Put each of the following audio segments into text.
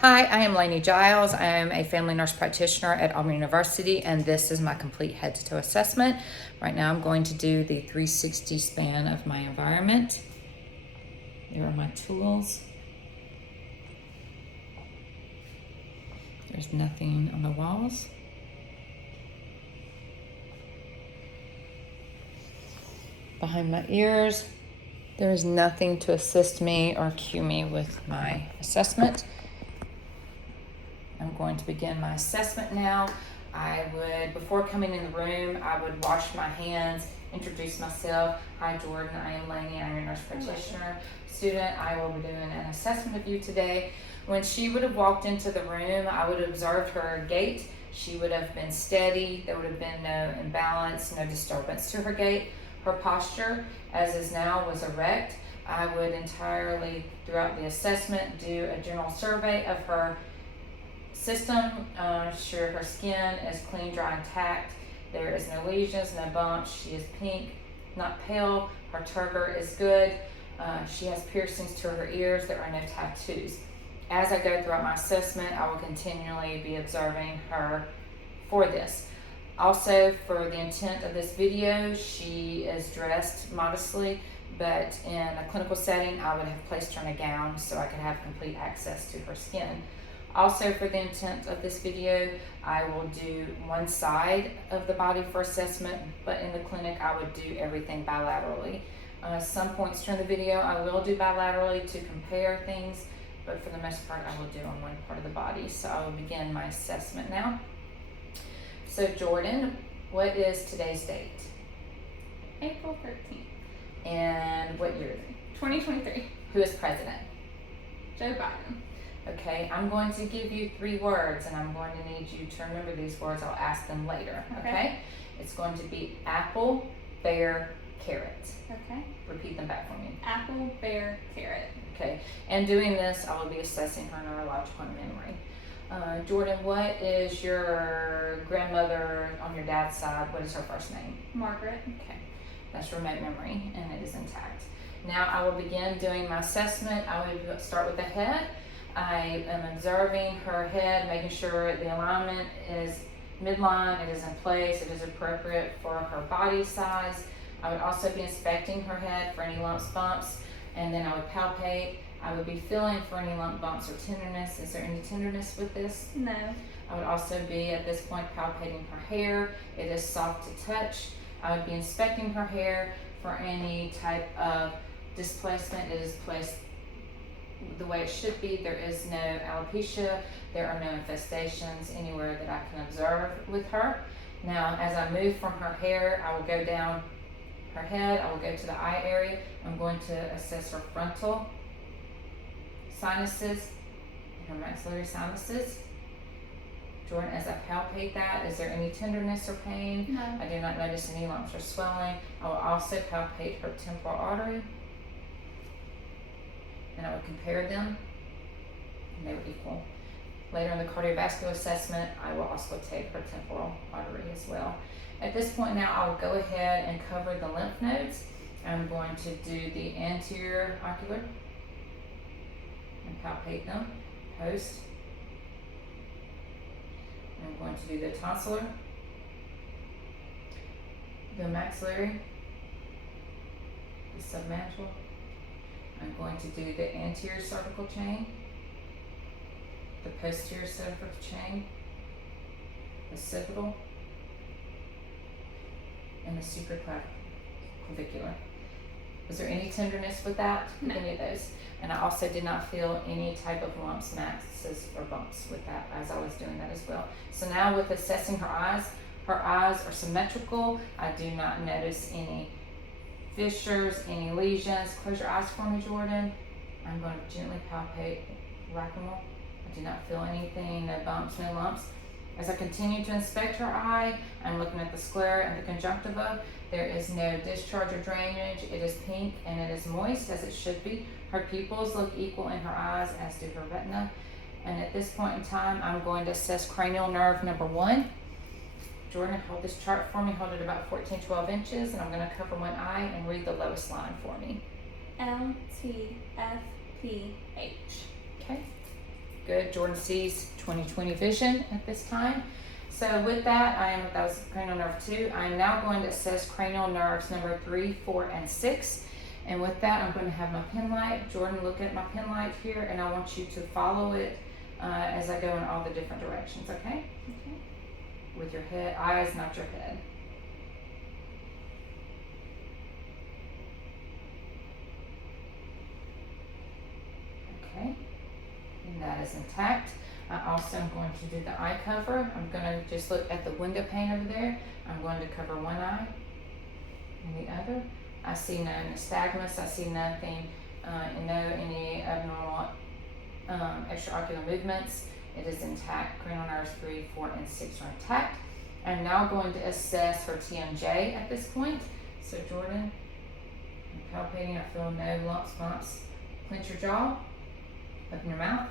Hi, I am Lani Giles. I am a family nurse practitioner at Auburn University, and this is my complete head-to-toe assessment. Right now I'm going to do the 360 span of my environment. There are my tools. There's nothing on the walls. Behind my ears, there is nothing to assist me or cue me with my assessment. I'm going to begin my assessment now. Before coming in the room, I would wash my hands, introduce myself. Hi Jordan, I am Lani, I'm your nurse practitioner student. I will be doing an assessment of you today. When she would have walked into the room, I would have observed her gait. She would have been steady. There would have been no imbalance, no disturbance to her gait. Her posture, as is now, was erect. I would entirely, throughout the assessment, do a general survey of her system, sure her skin is clean, dry, and tacked. There is no lesions, no bumps. She is pink, not pale. Her turgor is good. She has piercings to her ears. There are no tattoos. As I go throughout my assessment, I will continually be observing her for this. Also, for the intent of this video, she is dressed modestly, but in a clinical setting, I would have placed her in a gown so I could have complete access to her skin. Also, for the intent of this video, I will do one side of the body for assessment, but in the clinic, I would do everything bilaterally. Some points during the video, I will do bilaterally to compare things, but for the most part, I will do on one part of the body. So I will begin my assessment now. So Jordan, what is today's date? April 13th. And what year? 2023. Who is president? Joe Biden. Okay, I'm going to give you 3 words, and I'm going to need you to remember these words. I'll ask them later, okay? It's going to be apple, bear, carrot. Okay. Repeat them back for me. Apple, bear, carrot. Okay, and doing this, I will be assessing her neurological and memory. Jordan, what is your grandmother on your dad's side? What is her first name? Margaret. Okay, that's remote memory, and it is intact. Now I will begin doing my assessment. I will start with the head. I am observing her head, making sure the alignment is midline, it is in place, it is appropriate for her body size. I would also be inspecting her head for any lumps, bumps, and then I would palpate. I would be feeling for any lump, bumps, or tenderness. Is there any tenderness with this? No. I would also be, at this point, palpating her hair. It is soft to touch. I would be inspecting her hair for any type of displacement. It is placed the way it should be. There is no alopecia. There are no infestations anywhere that I can observe with her. Now, as I move from her hair, I will go down her head. I will go to the eye area. I'm going to assess her frontal sinuses and her maxillary sinuses. Jordan, as I palpate that, is there any tenderness or pain? No. I do not notice any lumps or swelling. I will also palpate her temporal artery, and I would compare them, and they were equal. Later in the cardiovascular assessment, I will also take her temporal artery as well. At this point now, I'll go ahead and cover the lymph nodes. I'm going to do the anterior ocular and palpate them, post. I'm going to do the tonsillar, the maxillary, the submandibular. I'm going to do the anterior cervical chain, the posterior cervical chain, the occipital, and the supraclavicular. Was there any tenderness with that? No. Any of those? And I also did not feel any type of lumps, masses, or bumps with that as I was doing that as well. So now with assessing her eyes are symmetrical. I do not notice any fissures, any lesions. Close your eyes for me, Jordan. I'm going to gently palpate lacrimal. I do not feel anything, no bumps, no lumps. As I continue to inspect her eye, I'm looking at the sclera and the conjunctiva. There is no discharge or drainage. It is pink and it is moist, as it should be. Her pupils look equal in her eyes, as do her retina. And at this point in time, I'm going to assess cranial nerve number 1. Jordan, hold this chart for me. Hold it about 14-12 inches, and I'm going to cover one eye and read the lowest line for me. L, T, F, P, H. Okay. good. Jordan sees 20/20 vision at this time. So with that, that was cranial nerve 2. I am now going to assess cranial nerves number 3, 4, and 6. And with that, I'm going to have my pen light. Jordan, look at my pen light here, and I want you to follow it as I go in all the different directions, okay? Okay. With your head, eyes, not your head. Okay, and that is intact. I also am going to do the eye cover. I'm going to just look at the window pane over there. I'm going to cover one eye and the other. I see no nystagmus. I see nothing, any abnormal extraocular movements. It is intact. Cranial nerves 3, 4, and 6 are intact. I'm now going to assess for TMJ at this point. So Jordan, I'm palpating. I feel no lumps, bumps. Clench your jaw. Open your mouth.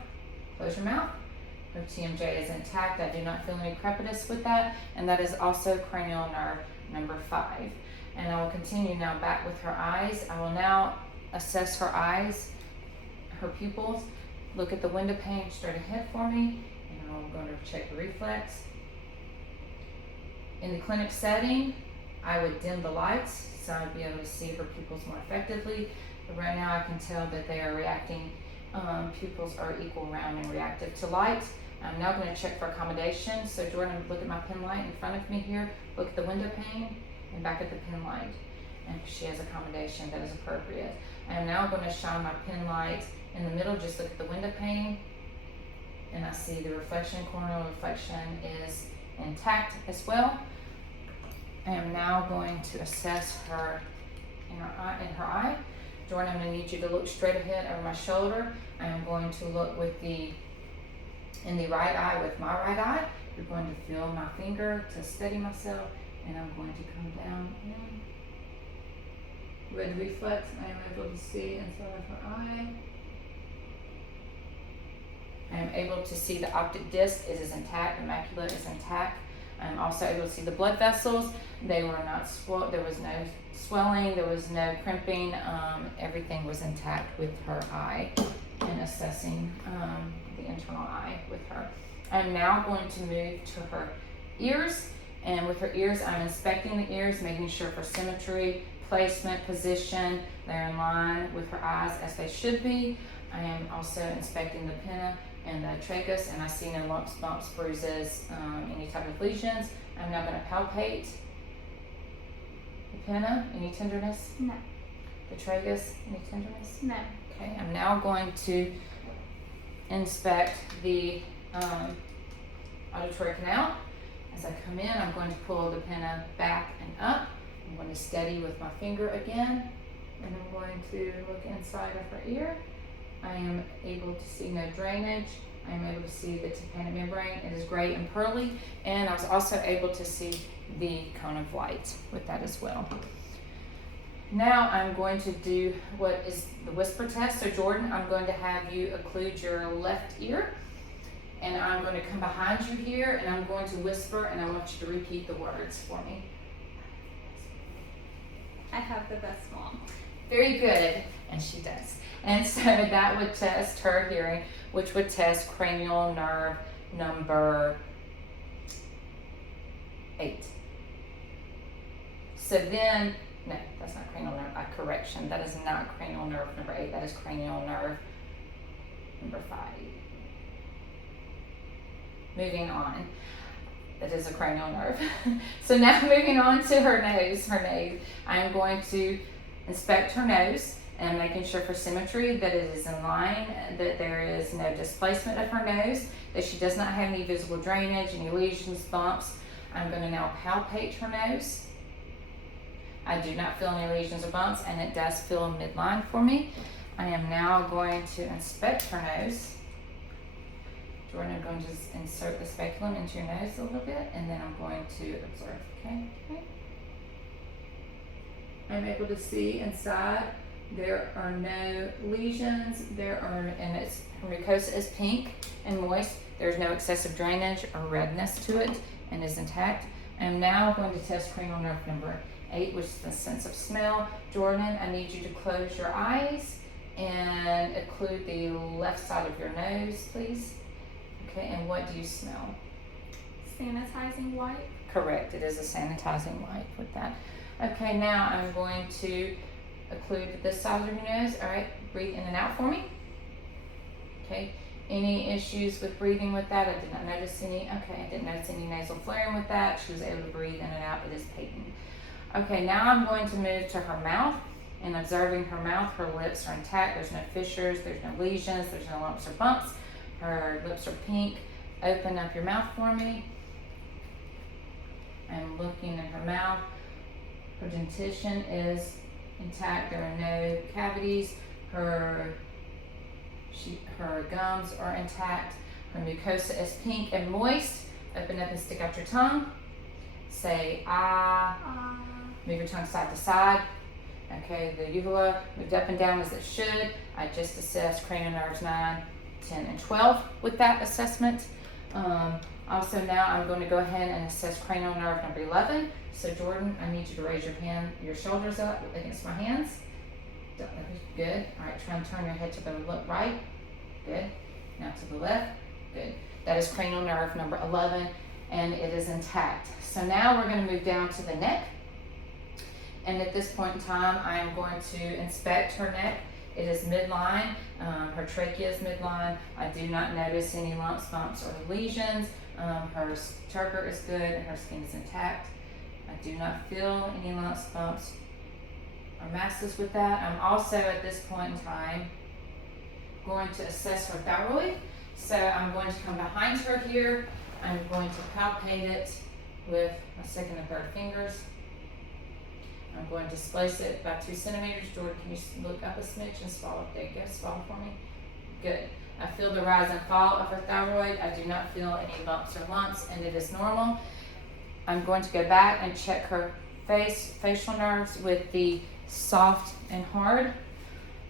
Close your mouth. Her TMJ is intact. I do not feel any crepitus with that. And that is also cranial nerve number 5. And I will continue now back with her eyes. I will now assess her eyes, her pupils. Look at the window pane straight ahead for me. And I'm going to check the reflex. In the clinic setting, I would dim the lights so I'd be able to see her pupils more effectively. But right now I can tell that they are reacting. Pupils are equal, round, and reactive to light. I'm now going to check for accommodation. So Jordan, look at my pen light in front of me here. Look at the window pane and back at the pen light. And she has accommodation that is appropriate. I am now going to shine my pen light in the middle. Just look at the window pane. And I see the reflection, corneal reflection is intact as well. I am now going to assess her in her eye. Jordan, I'm going to need you to look straight ahead over my shoulder. I am going to look in the right eye with my right eye. You're going to feel my finger to steady myself, and I'm going to come down in. Red reflex, I am able to see inside of her eye. I am able to see the optic disc. It is intact. The macula is intact. I'm also able to see the blood vessels. They were not there was no swelling, there was no crimping. Everything was intact with her eye and assessing the internal eye with her. I'm now going to move to her ears, and with her ears, I'm inspecting the ears, making sure for symmetry, placement, position, they're in line with her eyes as they should be. I am also inspecting the pinna and the tragus, and I see no lumps, bumps, bruises, any type of lesions. I'm now going to palpate the pinna. Any tenderness? No. The tragus? Any tenderness? No. Okay, I'm now going to inspect the auditory canal. As I come in, I'm going to pull the pinna back and up. I'm going to steady with my finger again, and I'm going to look inside of her ear. I am able to see no drainage. I am able to see the tympanic membrane. It is gray and pearly, and I was also able to see the cone of light with that as well. Now I'm going to do what is the whisper test. So Jordan, I'm going to have you occlude your left ear, and I'm going to come behind you here, and I'm going to whisper, and I want you to repeat the words for me. I have the best mom. Very good, and she does. And so that would test her hearing, which would test cranial nerve number 8. So then, no, that's not cranial nerve, correction, that is not cranial nerve number 8, that is cranial nerve number 5. Moving on, that is a cranial nerve. So now moving on to her nose, I am going to inspect her nose and making sure for symmetry that it is in line, that there is no displacement of her nose, that she does not have any visible drainage, any lesions, bumps. I'm going to now palpate her nose. I do not feel any lesions or bumps, and it does feel midline for me. I am now going to inspect her nose. Jordan, I'm going to insert the speculum into your nose a little bit, and then I'm going to observe, okay? I'm able to see inside. There are no lesions. And its mucosa is pink and moist. There's no excessive drainage or redness to it, and is intact. I'm now going to test cranial nerve number 8, which is the sense of smell. Jordan, I need you to close your eyes and occlude the left side of your nose, please. Okay, and what do you smell? Sanitizing wipe. Correct, it is a sanitizing wipe with that. Okay, now I'm going to occlude this side of your nose. All right, breathe in and out for me. Okay, any issues with breathing with that? I did not notice any. Okay, I didn't notice any nasal flaring with that. She was able to breathe in and out. It is patent. Okay, now I'm going to move to her mouth and observing her mouth. Her lips are intact. There's no fissures. There's no lesions. There's no lumps or bumps. Her lips are pink. Open up your mouth for me. I'm looking in her mouth. Her dentition is intact. There are no cavities. Her gums are intact. Her mucosa is pink and moist. Open up and stick out your tongue. Say ah. Move your tongue side to side. Okay, the uvula moved up and down as it should. I just assessed cranial nerves 9, 10, and 12 with that assessment. Also now I'm going to go ahead and assess cranial nerve number 11. So Jordan, I need you to raise your shoulders up against my hands. Good. All right, try and turn your head to the right. Good. Now to the left. Good. That is cranial nerve number 11, and it is intact. So now we're going to move down to the neck. And at this point in time, I am going to inspect her neck. It is midline. Her trachea is midline. I do not notice any lumps, bumps, or lesions. Her turgor is good and her skin is intact. I do not feel any lumps, bumps, or masses with that. I'm also at this point in time going to assess her thyroid. So I'm going to come behind her here. I'm going to palpate it with my second and third fingers. I'm going to displace it about 2 centimeters. Jordan, can you look up a smidge and swallow? There you go, swallow for me. Good. I feel the rise and fall of her thyroid. I do not feel any bumps or lumps, and it is normal. I'm going to go back and check her facial nerves with the soft and hard.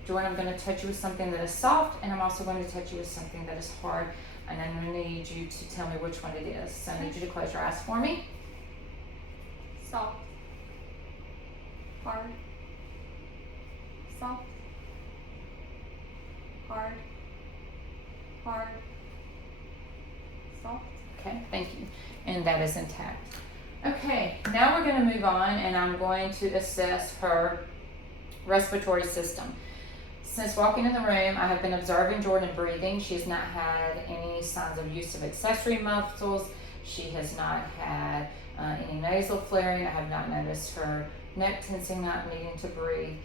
Jordan, I'm going to touch you with something that is soft, and I'm also going to touch you with something that is hard, and I'm going to need you to tell me which one it is. So I need you to close your eyes for me. Soft. Hard. Soft. Hard. Hard. Soft. Okay, thank you. And that is intact. Okay, now we're going to move on, and I'm going to assess her respiratory system. Since walking in the room, I have been observing Jordan breathing. She has not had any signs of use of accessory muscles. She has not had any nasal flaring. I have not noticed her neck tensing, not needing to breathe.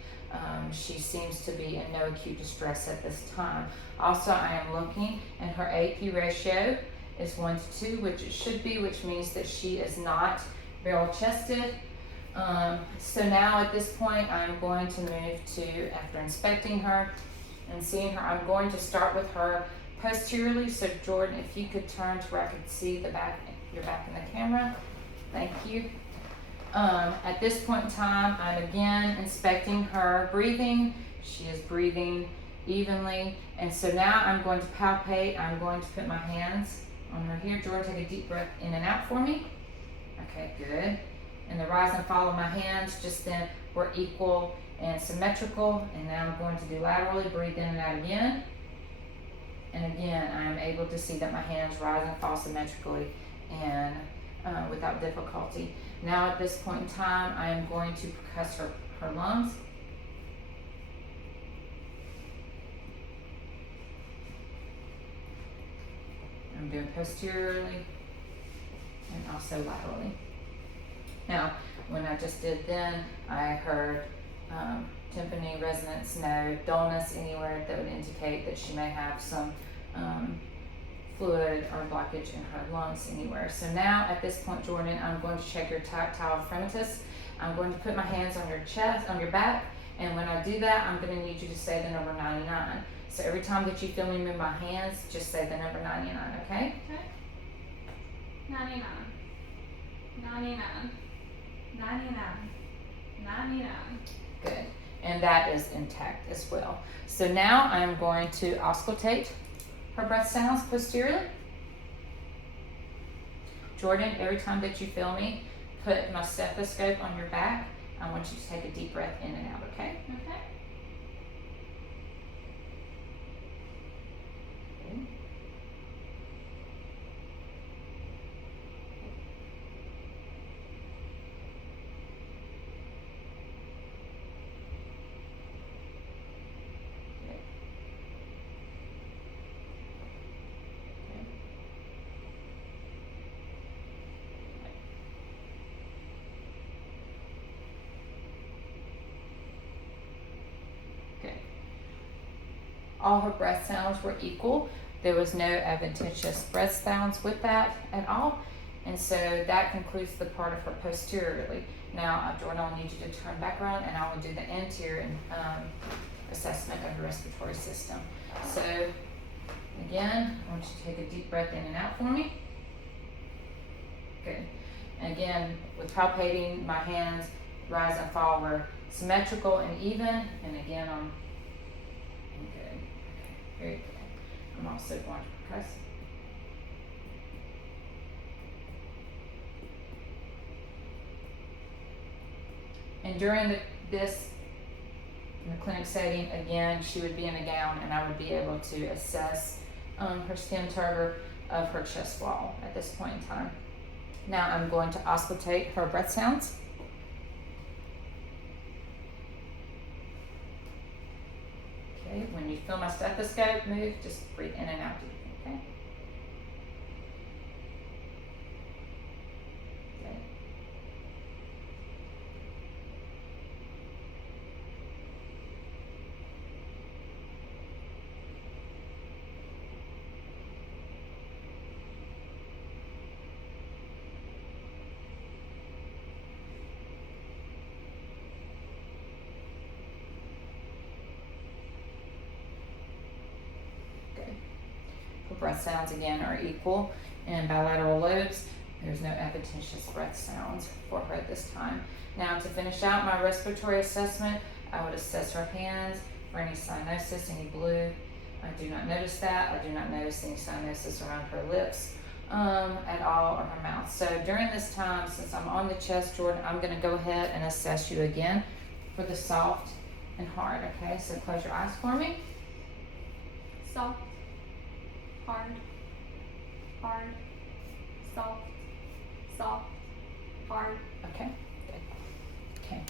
She seems to be in no acute distress at this time. Also, I am looking, and her AP ratio is 1 to 2, which it should be, which means that she is not barrel-chested. So now at this point, I'm going to move to, after inspecting her and seeing her, I'm going to start with her posteriorly. So Jordan, if you could turn to where I could see your back in the camera. Thank you. At this point in time, I'm again inspecting her breathing. She is breathing evenly. And so now I'm going to palpate. I'm going to put my hands on her here. Jordan, take a deep breath in and out for me. Okay, good. And the rise and fall of my hands just then were equal and symmetrical. And now I'm going to do laterally, breathe in and out again. And again, I am able to see that my hands rise and fall symmetrically and without difficulty. Now at this point in time, I am going to percuss her lungs. I'm doing posteriorly and also laterally. Now, when I just did then, I heard tympani resonance, no dullness anywhere that would indicate that she may have some fluid or blockage in her lungs anywhere. So now at this point, Jordan, I'm going to check your tactile fremitus. I'm going to put my hands on your chest, on your back, and when I do that, I'm going to need you to say the number 99. So every time that you feel me move my hands, just say the number 99, okay? Okay. 99. 99. 99. 99. Good. And that is intact as well. So now I'm going to auscultate her breath sounds posteriorly. Jordan, every time that you feel me, put my stethoscope on your back. I want you to take a deep breath in and out, okay? Okay. all her breath sounds were equal. There was no adventitious breath sounds with that at all. And so that concludes the part of her posteriorly. Now, Jordan, I'll need you to turn back around and I will do the anterior assessment of the respiratory system. So, again, I want you to take a deep breath in and out for me. Good. And again, with palpating, my hands rise and fall were symmetrical and even. And again, I'm good. Okay, very good. I'm also going to percuss. And during this in the clinic setting, again, she would be in a gown and I would be able to assess her skin turgor of her chest wall at this point in time. Now I'm going to auscultate her breath sounds. Okay, when you feel my stethoscope move, just breathe in and out, okay? Okay. Breath sounds again are equal in bilateral lobes. There's no adventitious breath sounds for her at this time. Now to finish out my respiratory assessment, I would assess her hands for any cyanosis, any blue. I do not notice that. I do not notice any cyanosis around her lips at all or her mouth. So during this time, since I'm on the chest, Jordan, I'm going to go ahead and assess you again for the soft and hard. Okay, so close your eyes for me. Soft. Hard, hard, soft, soft, hard. Okay, good. Okay,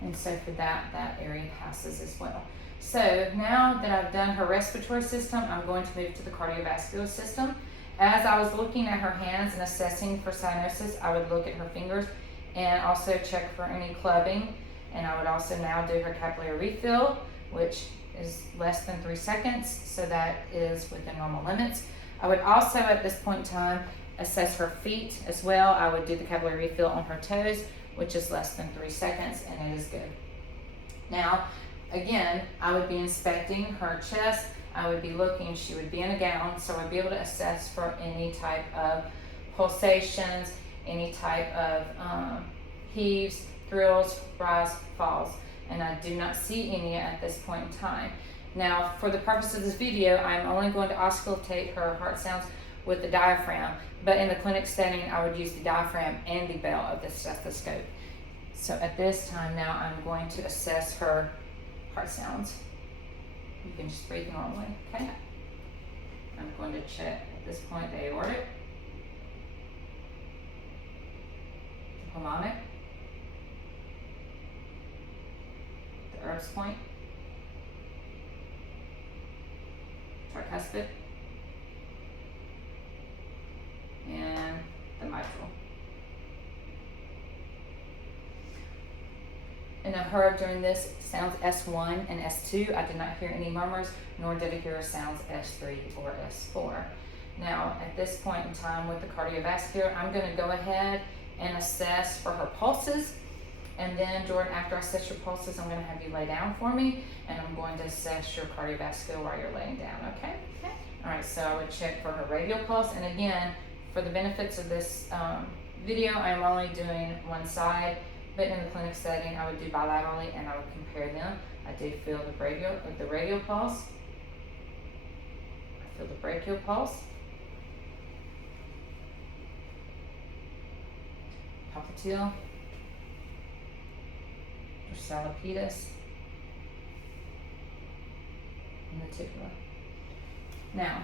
and so for that area passes as well. So now that I've done her respiratory system, I'm going to move to the cardiovascular system. As I was looking at her hands and assessing for cyanosis, I would look at her fingers and also check for any clubbing. And I would also now do her capillary refill, which is less than 3 seconds, so that is within normal limits. I would also at this point in time assess her feet as well. I would do the capillary refill on her toes, which is less than 3 seconds, and it is good. Now, again, I would be inspecting her chest. I would be looking, she would be in a gown, so I'd be able to assess for any type of pulsations, any type of heaves, thrills, rise, falls. And I do not see any at this point in time. Now, for the purpose of this video, I'm only going to auscultate her heart sounds with the diaphragm, but in the clinic setting, I would use the diaphragm and the bell of the stethoscope. So at this time now, I'm going to assess her heart sounds. You can just breathe normally, okay? I'm going to check at this point the aortic, the pulmonic, the Erb's point, tricuspid, and the mitral. And I heard during this sounds S1 and S2. I did not hear any murmurs, nor did I hear sounds S3 or S4. Now, at this point in time with the cardiovascular, I'm going to go ahead and assess for her pulses. And then, Jordan, after I assess your pulses, I'm going to have you lay down for me, and I'm going to assess your cardiovascular while you're laying down, okay? Okay. All right, so I would check for her radial pulse. And again, for the benefits of this video, I'm only doing one side. But in the clinic setting, I would do bilaterally and I would compare them. I do feel the radial pulse. I feel the brachial pulse. Popliteal. Dorsal pedis. And the tibia. Now,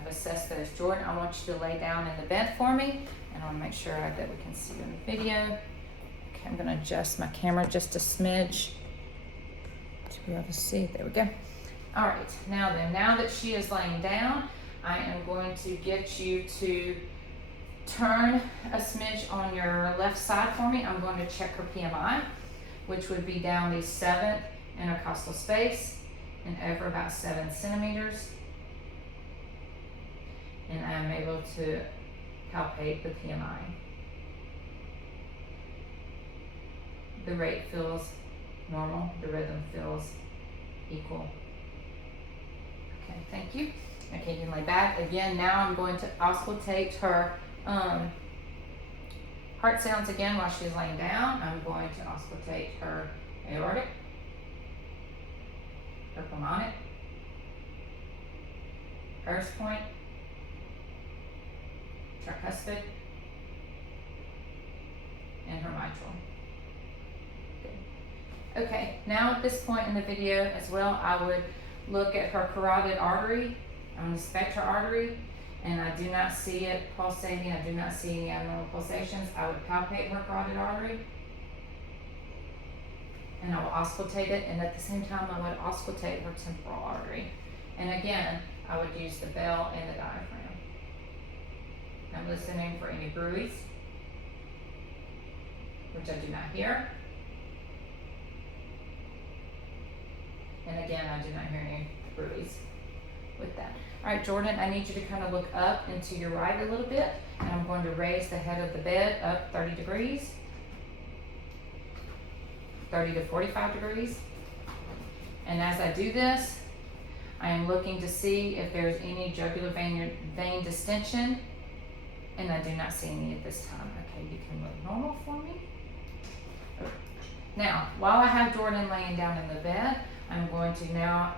I've assessed those. Jordan, I want you to lay down in the bed for me, and I want to make sure that we can see you in the video. I'm going to adjust my camera just a smidge to be able to see. There we go. All right, now then, now that she is laying down, I am going to get you to turn a smidge on your left side for me. I'm going to check her PMI, which would be down the 7th intercostal space. and over about 7 centimeters. And I'm able to palpate the PMI. The rate feels normal, the rhythm feels equal. Okay, thank you. Okay, you can lay back. Again, now I'm going to auscultate her heart sounds again while she's laying down. I'm going to auscultate her aortic, her pulmonic, first point, tricuspid, and her mitral. Good. Okay, now at this point in the video as well, I would look at her carotid artery. I'm going to inspect her artery, and I do not see it pulsating. I do not see any abnormal pulsations. I would palpate her carotid artery, and I will auscultate it, and at the same time I would auscultate her temporal artery. And again, I would use the bell and the diaphragm. I'm listening for any bruits, which I do not hear. And again, I do not hear any bruits with that. All right, Jordan, I need you to kind of look up and to your right a little bit, and I'm going to raise the head of the bed up 30 degrees, 30 to 45 degrees. And as I do this, I am looking to see if there's any jugular vein distension, and I do not see any at this time. Okay, you can look normal for me. Okay. Now, while I have Jordan laying down in the bed, I'm going to now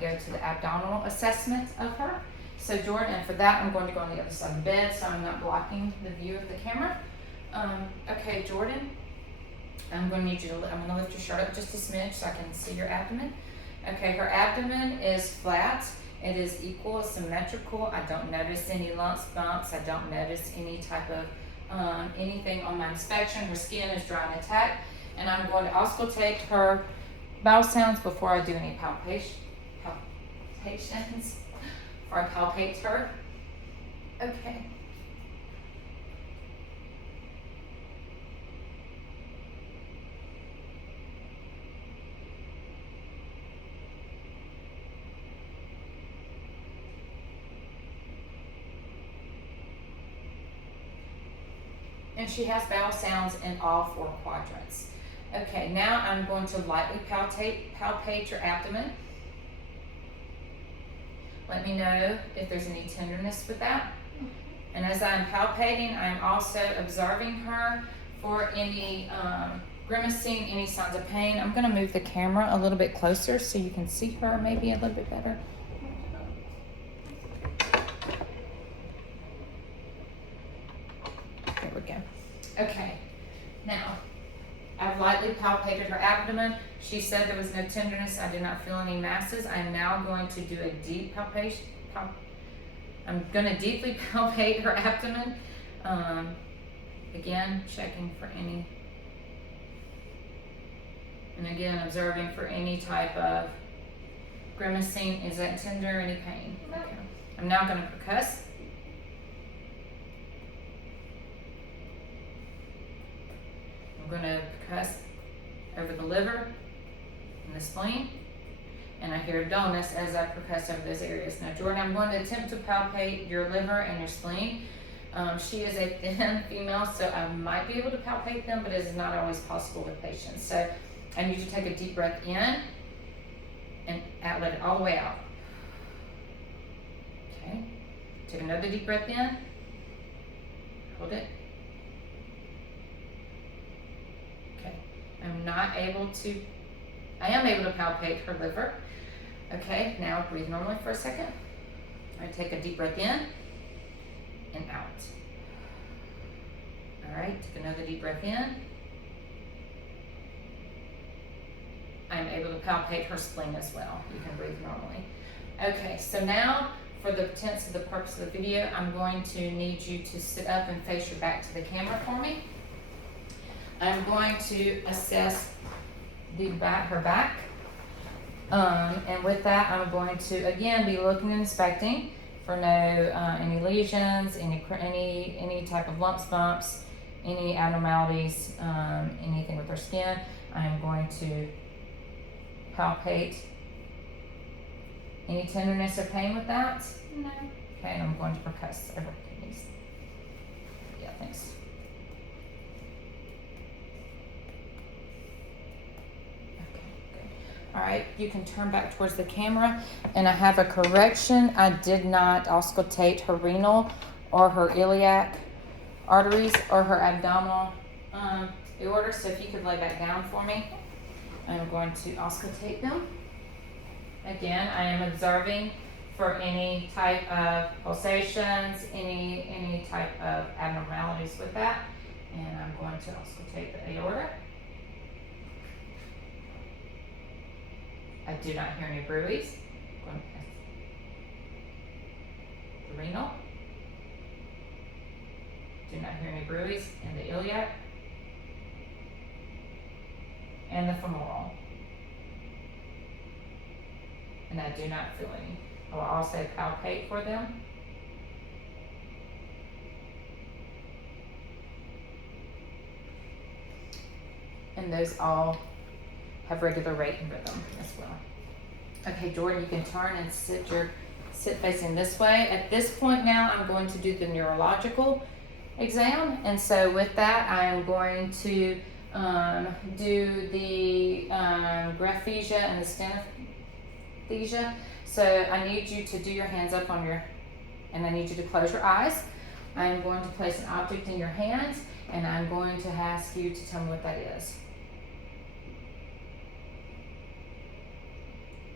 go to the abdominal assessment of her. So Jordan, and for that I'm going to go on the other side of the bed so I'm not blocking the view of the camera. Okay, Jordan, I'm going to need you to, I'm going to lift your shirt up just a smidge so I can see your abdomen. Okay, her abdomen is flat. It is equal, symmetrical. I don't notice any lumps, bumps. I don't notice any type of anything on my inspection. Her skin is dry and intact. And I'm going to auscultate her bowel sounds before I do any palpations, before I palpate her. Okay. And she has bowel sounds in all 4 quadrants. Okay, now I'm going to lightly palpate your abdomen. Let me know if there's any tenderness with that. And as I'm palpating, I'm also observing her for any grimacing, any signs of pain. I'm going to move the camera a little bit closer so you can see her maybe a little bit better. There we go. Okay, now I've lightly palpated her abdomen. She said there was no tenderness. I did not feel any masses. I'm now going to do a deep palpation. I'm going to deeply palpate her abdomen. Again, checking for any, and again, observing for any type of grimacing. Is that tender? Any pain? Okay. I'm now going to percuss. I'm going to percuss over the liver and the spleen, and I hear dullness as I percuss over those areas. Now, Jordan, I'm going to attempt to palpate your liver and your spleen. She is a thin female, so I might be able to palpate them, but it is not always possible with patients. So I need you to take a deep breath in and let it all the way out. Okay. Take another deep breath in. Hold it. I am able to palpate her liver. Okay, now breathe normally for a second. I take a deep breath in and out. All right, take another deep breath in. I'm able to palpate her spleen as well. You can breathe normally. Okay, so now for the pretense of the purpose of the video, I'm going to need you to sit up and face your back to the camera for me. I'm going to assess her back, and with that, I'm going to again be looking and inspecting for no any lesions, any type of lumps, bumps, any abnormalities, anything with her skin. I'm going to palpate Any tenderness or pain with that? No. Okay, and I'm going to percuss over kidneys. Yeah, thanks. Okay, good. All right, you can turn back towards the camera, and I have a correction. I did not auscultate her renal or her iliac arteries or her abdominal aorta, so if you could lay back down for me. I'm going to auscultate them. Again, I am observing for any type of pulsations, any type of abnormalities with that. And I'm going to auscultate the aorta. I do not hear any bruits. Going past the renal. Do not hear any bruits in the iliac. And the femoral. And I do not feel any. I will also palpate for them. And those all have regular rate and rhythm as well. Okay, Jordan, you can turn and sit facing this way. At this point now, I'm going to do the neurological exam. And so with that, I am going to do the graphesthesia and the stenesthesia. So I need you to do your hands up on your, and I need you to close your eyes. I am going to place an object in your hands, and I'm going to ask you to tell me what that is.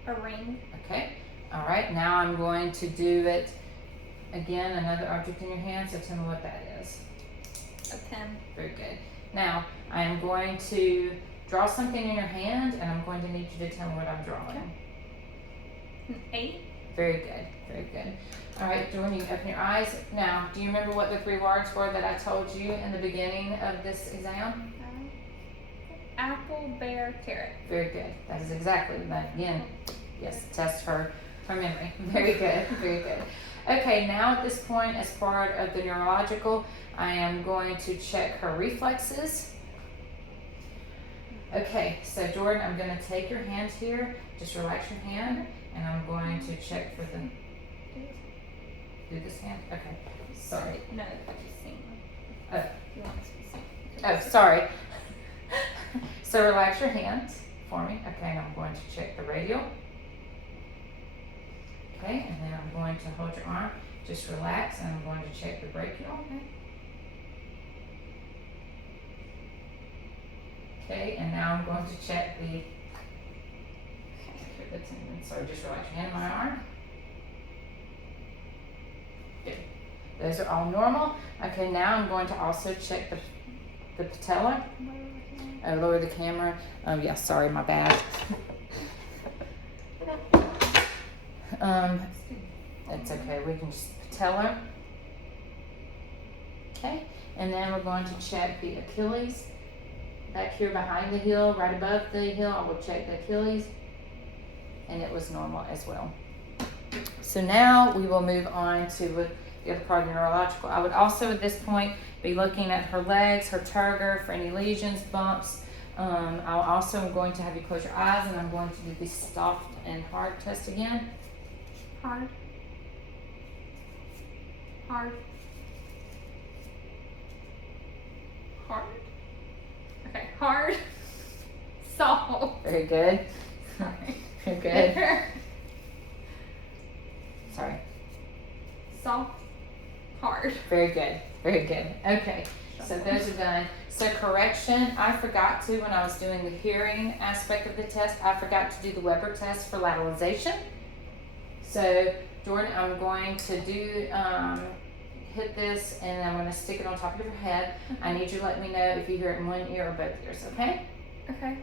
A ring. Okay. All right. Now I'm going to do it again. Another object in your hand. So tell me what that is. A pen. Very good. Now I am going to draw something in your hand, and I'm going to need you to tell me what I'm drawing. Okay. An 8. Very good. Very good. All right, Jordan, you open your eyes. Now, do you remember what the 3 words were that I told you in the beginning of this exam? Apple, bear, carrot. Very good. That is exactly that. Again, yes, test her memory. Very good. Very good. Okay, now at this point, as part of the neurological, I am going to check her reflexes. Okay, so Jordan, I'm going to take your hand here. Just relax your hand, and I'm going to check for the. Do this hand? Okay. Sorry. No, I just seen Oh. You want to Oh, sorry. So relax your hands for me. Okay, and I'm going to check the radial. Okay, and then I'm going to hold your arm. Just relax, and I'm going to check the brachial. Okay, and now I'm going to check the tendon. So just relax your hand on my arm. Good. Those are all normal. Okay, now I'm going to also check the patella. Lower the camera. Oh yeah, sorry, my bad. That's okay. We can just patella. Okay, and then we're going to check the Achilles. Back here behind the heel, right above the heel, I will check the Achilles, and it was normal as well. So now we will move on to the other part of the neurological. I would also at this point be looking at her legs, her turgor for any lesions, bumps. I'll also am going to have you close your eyes, and I'm going to do the soft and hard test again. Hard. Hard. Hard. Okay, hard. Soft. Very good. Sorry. Very good. Sorry. Soft. Hard. Very good. Very good. Okay. So those are done. So correction, I forgot to, when I was doing the hearing aspect of the test, I forgot to do the Weber test for lateralization. So Jordan, I'm going to do, hit this, and I'm going to stick it on top of your head. I need you to let me know if you hear it in one ear or both ears, okay? Okay.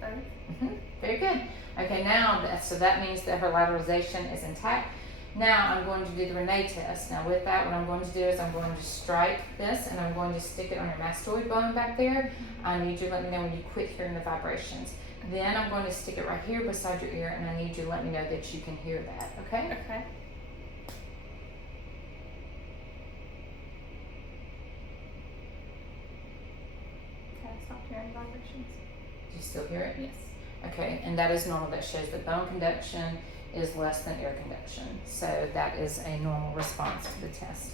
Both. Very good. Okay, now, so that means that her lateralization is intact. Now I'm going to do the Renee test. Now with that, what I'm going to do is I'm going to strike this, and I'm going to stick it on your mastoid bone back there. I need you to let me know when you quit hearing the vibrations. Then I'm going to stick it right here beside your ear, and I need you to let me know that you can hear that, okay? Okay. Okay, I stopped hearing vibrations. Do you still hear it? Yes. Okay, and that is normal. That shows that bone conduction is less than air conduction. So that is a normal response to the test.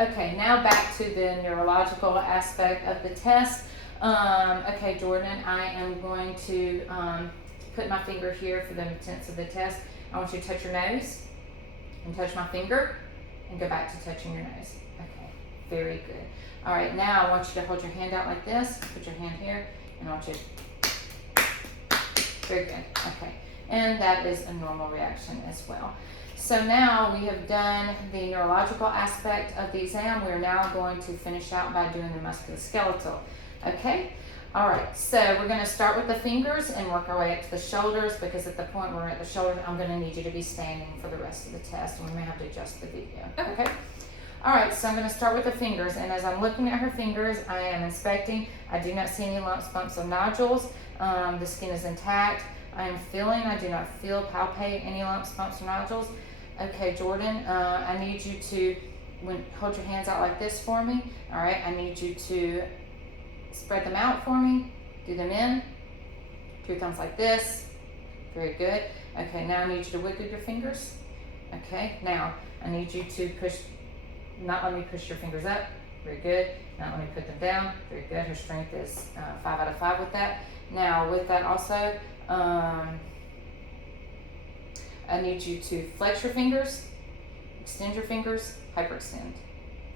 Okay, now back to the neurological aspect of the test. Okay, Jordan, I am going to put my finger here for the intents of the test. I want you to touch your nose and touch my finger and go back to touching your nose. Okay, very good. All right, now I want you to hold your hand out like this. Put your hand here, and I want you to, very good, okay. And that is a normal reaction as well. So now we have done the neurological aspect of the exam. We're now going to finish out by doing the musculoskeletal, okay? All right, so we're gonna start with the fingers and work our way up to the shoulders, because at the point where we're at the shoulders, I'm gonna need you to be standing for the rest of the test, and we may have to adjust the video, okay? All right, so I'm gonna start with the fingers, and as I'm looking at her fingers, I am inspecting. I do not see any lumps, bumps, or nodules. The skin is intact. I am feeling, I do not feel, palpate any lumps, bumps, or nodules. Okay, Jordan, I need you to hold your hands out like this for me. All right, I need you to spread them out for me. Do them in. Do your thumbs like this. Very good. Okay, now I need you to wiggle your fingers. Okay, now I need you to not let me push your fingers up. Very good. Not let me put them down. Very good. Her strength is 5 out of 5 with that. Now with that also, I need you to flex your fingers, extend your fingers, hyperextend.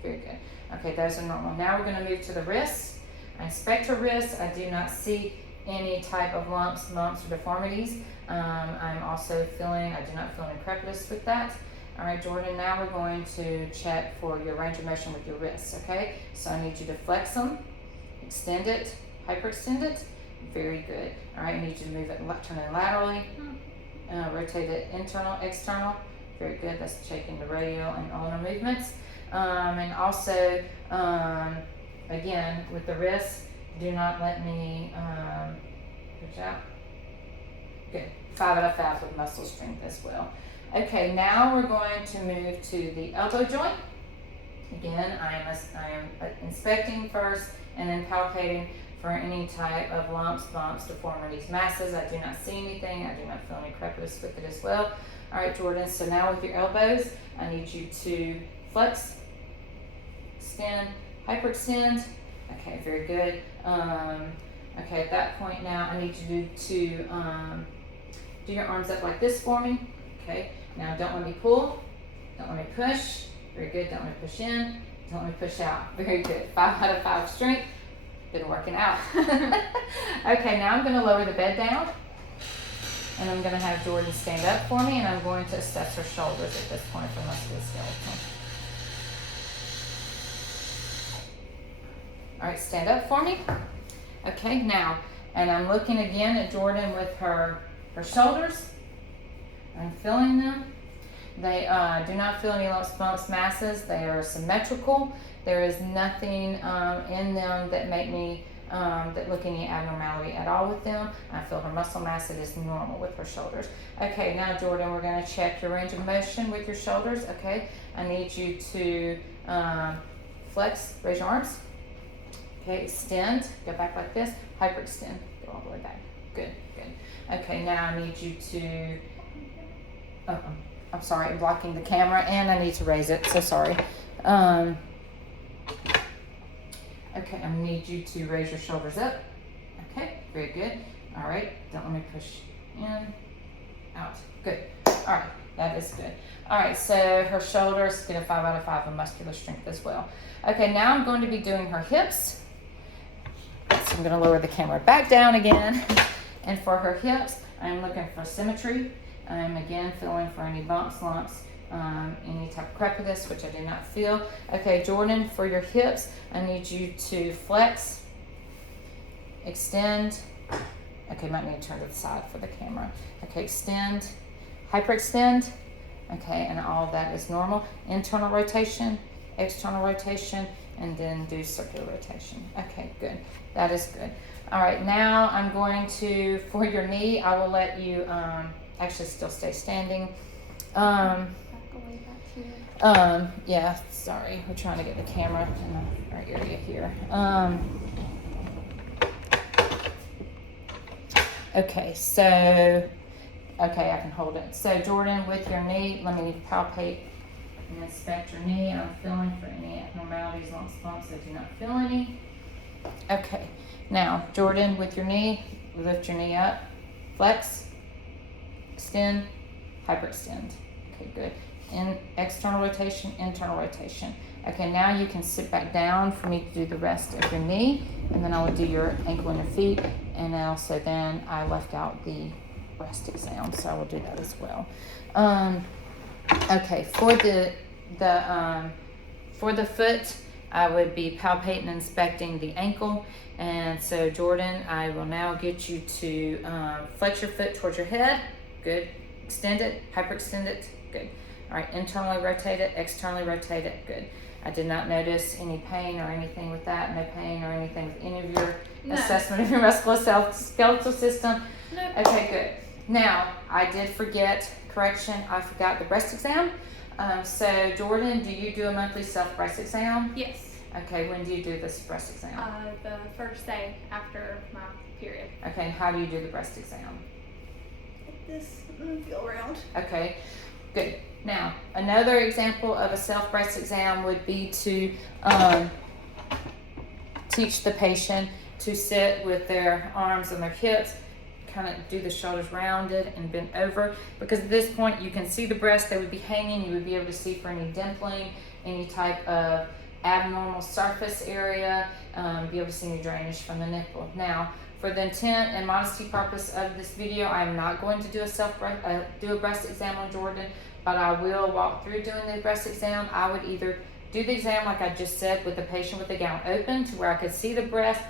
Very good. Okay, those are normal. Now we're going to move to the wrists. I inspect her wrists. I do not see any type of lumps, bumps, or deformities. I'm also I do not feel any crepitus with that. All right, Jordan, now we're going to check for your range of motion with your wrists, okay? So I need you to flex them, extend it, hyperextend it. Very good. All right, I need you to move it, turn it laterally, rotate it internal, external. Very good. That's checking the radial and ulnar movements. And also, again, with the wrists, do not let me push out. Good. 5 out of 5 with muscle strength as well. Okay, now we're going to move to the elbow joint. Again, I am inspecting first and then palpating for any type of lumps, bumps, deformities, masses. I do not see anything. I do not feel any crepitus with it as well. All right, Jordan, so now with your elbows, I need you to flex, extend, hyperextend. Okay, very good. Okay, at that point now, I need you to do your arms up like this for me. Okay, now don't let me pull, don't let me push. Very good, don't let me push in, don't let me push out. Very good, 5 out of 5 strength. Been working out. Okay, now I'm going to lower the bed down, and I'm going to have Jordan stand up for me, and I'm going to assess her shoulders at this point for musculoskeletal. All right, stand up for me. Okay, now, and I'm looking again at Jordan with her shoulders. I'm feeling them. They do not feel any lumps, bumps, masses. They are symmetrical. There is nothing in them that make me that look any abnormality at all with them. I feel her muscle mass. It is normal with her shoulders. Okay, now Jordan, we're going to check your range of motion with your shoulders. Okay, I need you to flex, raise your arms. Okay, extend, go back like this, hyperextend, go all the way back. Good, good. Okay, now I need you to, I'm sorry, I'm blocking the camera, and I need to raise it, so sorry. Okay, I need you to raise your shoulders up. Okay, very good. All right, don't let me push in, out. Good. All right, that is good. All right, so her shoulders get a 5 out of 5 in muscular strength as well. Okay, now I'm going to be doing her hips. So I'm going to lower the camera back down again. And for her hips, I'm looking for symmetry. I'm again feeling for any bumps, lumps, any type of crepitus, which I do not feel. Okay, Jordan, for your hips, I need you to flex, extend. Okay, might need to turn to the side for the camera. Okay, extend, hyperextend. Okay, and all of that is normal. Internal rotation, external rotation, and then do circular rotation. Okay, good. That is good. All right, now I'm going to, for your knee, I will let you actually still stay standing. Yeah, sorry. We're trying to get the camera in our area here. Okay, so, okay, I can hold it. So Jordan, with your knee, let me palpate and inspect your knee. I'm feeling for any abnormalities, lumps, bumps. I do not feel any. Okay, now Jordan, with your knee, lift your knee up, flex, extend, hyperextend. Okay, good. In external rotation, internal rotation. Okay, now you can sit back down for me to do the rest of your knee, and then I will do your ankle and your feet, and also then I left out the breast exam, so I will do that as well. Okay, for the foot, I would be palpating and inspecting the ankle, and so Jordan, I will now get you to flex your foot towards your head. Good. Extend it, hyperextend it. Good. All right, internally rotate it, externally rotate it. Good. I did not notice any pain or anything with that. No pain or anything with any of your assessment of your musculoskeletal system. No. Okay, good. Now, I did forget, correction, I forgot the breast exam. So, Jordan, do you do a monthly self-breast exam? Yes. Okay, when do you do this breast exam? The first day after my period. Okay, and how do you do the breast exam? Like this, feel around. Okay, good. Now, another example of a self-breast exam would be to teach the patient to sit with their arms on their hips, kind of do the shoulders rounded and bent over, because at this point you can see the breast. They would be hanging. You would be able to see for any dimpling, any type of abnormal surface area, be able to see any drainage from the nipple. Now, for the intent and modesty purpose of this video, I am not going to do a breast exam on Jordan, but I will walk through doing the breast exam. I would either do the exam like I just said with the patient with the gown open to where I could see the breast,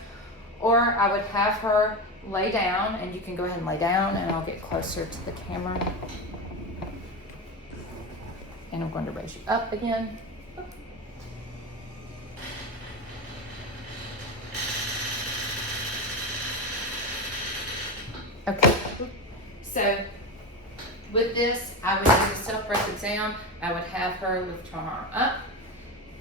or I would have her lay down, and you can go ahead and lay down, and I'll get closer to the camera. And I'm going to raise you up again. Okay, so with this, I would do the self-breast exam. I would have her lift her arm up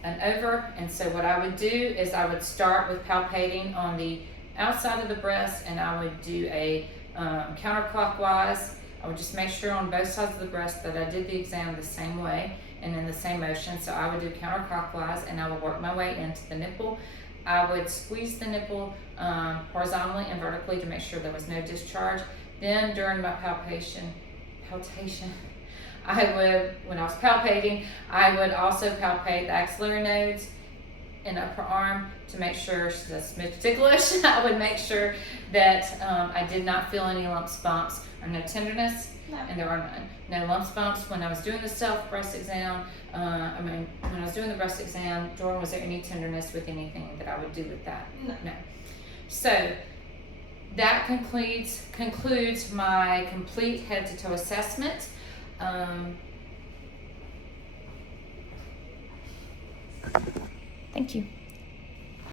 and over, and so what I would do is I would start with palpating on the outside of the breast, and I would do a counterclockwise. I would just make sure on both sides of the breast that I did the exam the same way and in the same motion. So I would do counterclockwise, and I would work my way into the nipple. I would squeeze the nipple horizontally and vertically to make sure there was no discharge. Then during my palpation, when I was palpating, I would also palpate the axillary nodes and upper arm to make sure that's ticklish. I would make sure that I did not feel any lumps, bumps, or no tenderness. No. And there are none. No lumps, bumps. When I was doing the self-breast exam, when I was doing the breast exam, Jordan, was there any tenderness with anything that I would do with that? No. So that concludes my complete head-to-toe assessment. Thank you.